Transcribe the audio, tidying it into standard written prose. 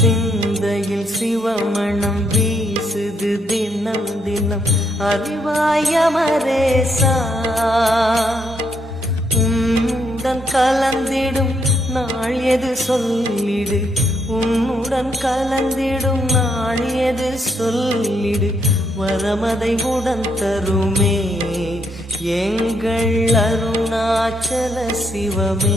சிந்தையில் சிவமணம் வீசுது தினம் தினம் அறிவாய மரேசா உன்னுடன் கலந்திடும் நாள் எது சொல்லிடு உன்னுடன் கலந்திடும் நாள் எது சொல்லிடு வரமதை உடன் தருமே எங்கள் அருணாச்சல சிவமே.